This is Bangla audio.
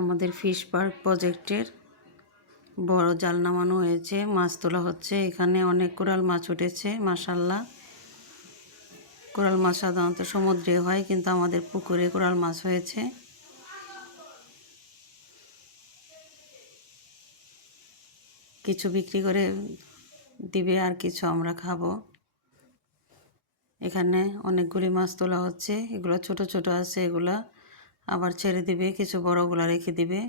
আমাদের ফিশ পার্ক প্রজেক্টের বড় জাল নামানো হয়েছে, মাছ তোলা হচ্ছে। এখানে অনেক কোরাল মাছ উঠেছে, মাশাআল্লাহ। কোরাল মাছ সাধারণত সমুদ্রে হয়, কিন্তু আমাদের পুকুরে কোরাল মাছ হয়েছে। কিছু বিক্রি করে দিবে, আর কিছু আমরা খাবো। এখানে অনেকগুলি মাছ তোলা হচ্ছে, এগুলো ছোট ছোট আছে, এগুলা আবার ছেড়ে দিবে, কিছু বড়গুলা রেখে দিবে।